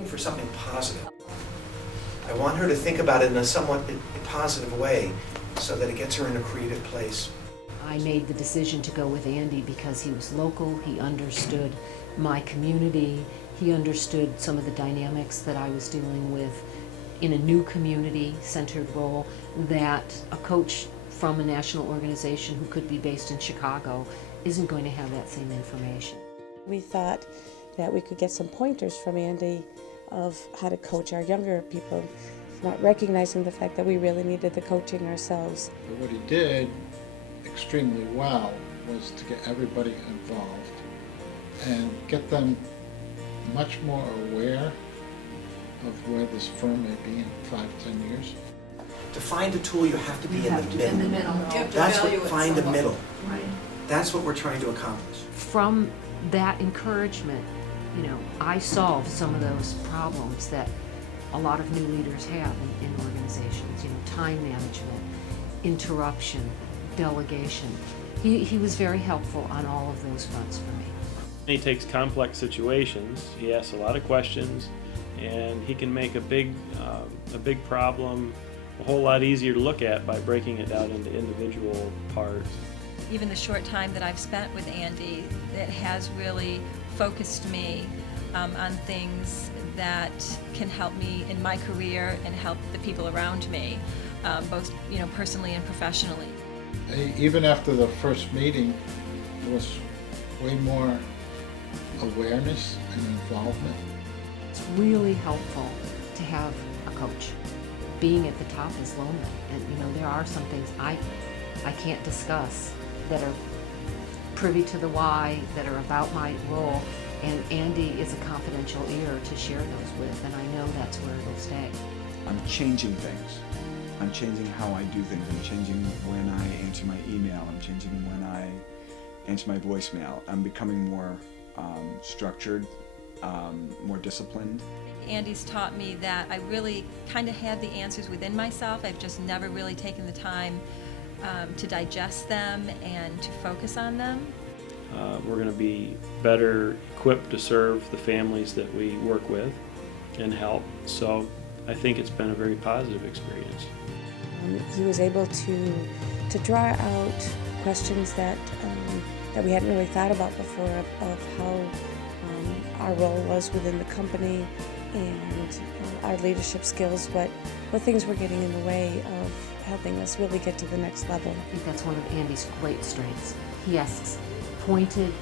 looking for something positive. I want her to think about it in a somewhat positive way so that it gets her in a creative place. I made the decision to go with Andy because he was local, he understood my community, he understood some of the dynamics that I was dealing with in a new community-centered role that a coach from a national organization who could be based in Chicago isn't going to have that same information. We thought that we could get some pointers from Andy of how to coach our younger people, not recognizing the fact that we really needed the coaching ourselves. But what he did extremely well was to get everybody involved and get them much more aware of where this firm may be in 5-10 years. To find a tool, you have to be in the middle. In the middle. You have to That's value what it find a somewhat. middle. Right. That's what we're trying to accomplish. From that encouragement, I solved some of those problems that a lot of new leaders have in organizations, time management, interruption, delegation. He was very helpful on all of those fronts for me. He takes complex situations, he asks a lot of questions, and he can make a big problem a whole lot easier to look at by breaking it down into individual parts. Even the short time that I've spent with Andy, it has really focused me on things that can help me in my career and help the people around me, both personally and professionally. Even after the first meeting, there was way more awareness and involvement. It's really helpful to have a coach. Being at the top is lonely, and there are some things I can't discuss that are privy to the why, that are about my role, and Andy is a confidential ear to share those with, and I know that's where it'll stay. I'm changing things. I'm changing how I do things. I'm changing when I answer my email. I'm changing when I answer my voicemail. I'm becoming more structured, more disciplined. Andy's taught me that I really kind of had the answers within myself. I've just never really taken the time to digest them and to focus on them. We're going to be better equipped to serve the families that we work with and help. So I think it's been a very positive experience. He was able to draw out questions that we hadn't really thought about before of how our role was within the company and our leadership skills, what things were getting in the way of helping us really get to the next level. I think that's one of Andy's great strengths. He asks pointed,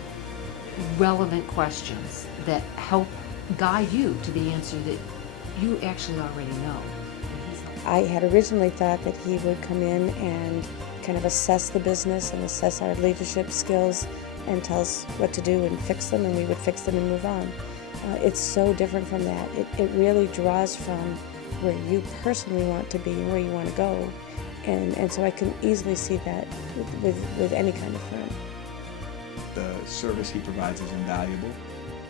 relevant questions that help guide you to the answer that you actually already know. I had originally thought that he would come in and kind of assess the business and assess our leadership skills and tell us what to do and fix them, and we would fix them and move on. It's so different from that. It really draws from where you personally want to be and where you want to go. And so I can easily see that with any kind of firm. The service he provides is invaluable.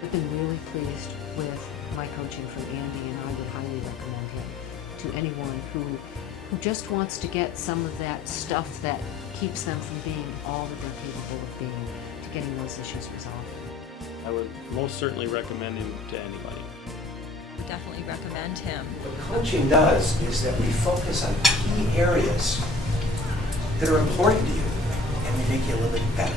I've been really pleased with my coaching from Andy, and I would highly recommend him to anyone who just wants to get some of that stuff that keeps them from being all that they're capable of being, to getting those issues resolved. I would most certainly recommend him to anybody. I would definitely recommend him. What coaching does is that we focus on key areas that are important to you, and we make you a little bit better.